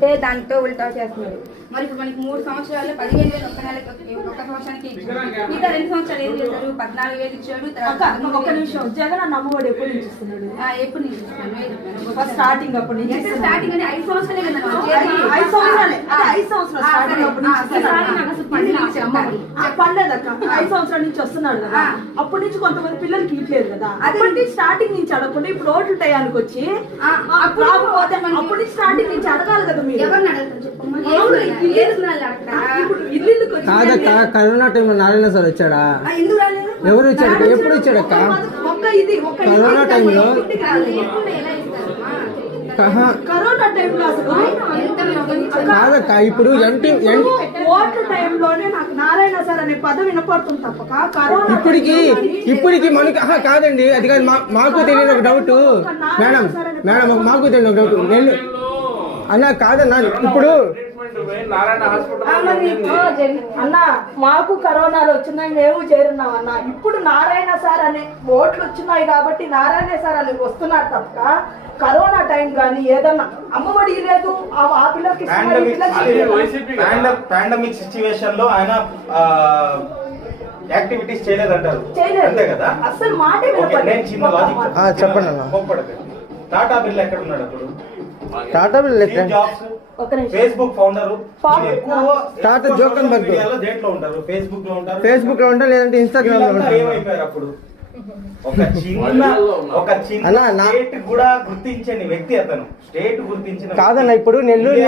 ఉంటే దాంతో ఉల్టా చేస్తున్నారు. మరి ఇప్పుడు మనకి 3 సంవత్సరాలు 15,000 ఒక నెలకి ఒక సంవత్సరానికి ఇచ్చారు. మిగతా 2 సంవత్సరాలు ఏం చేశారు? 14,000 ఇచ్చాడు. ఒక నిమిషం, జగన్ అన్న అమ్మఒడి ఎప్పుడు నుంచి ఇస్తున్నాడు? ఎప్పుడు నుంచి ఇస్తున్నాను? స్టార్టింగ్ అప్పటి నుంచి స్టార్టింగ్ అని 5 సంవత్సరాలే కదా. 5 సంవత్సరాలే. 5 సంవత్సరాలు స్టార్టింగ్ అప్పటి నుంచి పర్లేదక్క. 5 సంవత్సరాల నుంచి వస్తున్నాడు కదా. అప్పటి నుంచి కొంతమంది పిల్లలకి ఇట్లేదు కదా. అప్పటి స్టార్టింగ్ నుంచి అడగకుండా ఇప్పుడు ఓట్లు టయానికి వచ్చి అప్పటి నుంచి స్టార్టింగ్ నుంచి అడగాలి కదా మీరు. ఎవరిని అడగతారు చెప్పమ్మా? కాదక్క, కరోనా టైంలో నారాయణ సార్ వచ్చాడా? ఎవరు వచ్చాడు? ఎప్పుడు వచ్చాడక్క? కరోనా టైంలో కరోనా టైంలో కాదక్క, ఇప్పుడు ఓట్ల టైంలోనే నాకు నారాయణ సార్ అనే పదం వినపడుతుంది తప్పక కరోనా ఇప్పటికి మనకి కాదండి. అది కాదు, మాకు తెలియని ఒక డౌట్ మేడం. మాకు తెలియని ఒక డౌట్. నేను అన్నా కాదన్నా, ఇప్పుడు అన్న మాకు కరోనాలు వచ్చినాయి, మేము చేరున్నాం అన్న. ఇప్పుడు నారాయణ సార్ అనే ఓట్లు వచ్చినాయి కాబట్టి నారాయణ సార్ అని వస్తున్నారు తప్ప కరోనా టైం కానీ ఏదన్నా అమ్మఒడి లేదు ఆ పిల్లలకి పాండమిక్ సిచ్యువేషన్ లో ఆయన యాక్టివిటీస్ చేయలేదంటారు అంతే కదా. అసలు మాట చెప్పండి. టాటా బిర్లా ఎక్కడ ఉన్నాడు అప్పుడు? టాటా బిర్లా ఫేస్బుక్ ఫౌండర్ టాటా జోకన్బర్గ్ దేంట్లో ఉంటారు? ఫేస్బుక్ లో ఉంటారు, లేదంటే ఇన్స్టాగ్రామ్ లో ఉంటారు. ఏమైపోయారు అప్పుడు? ఒక చిన్న స్టేట్ కూడా గుర్తించని వ్యక్తి అతను. స్టేట్ గుర్తించిన కాదన్న. ఇప్పుడు నెల్లూరు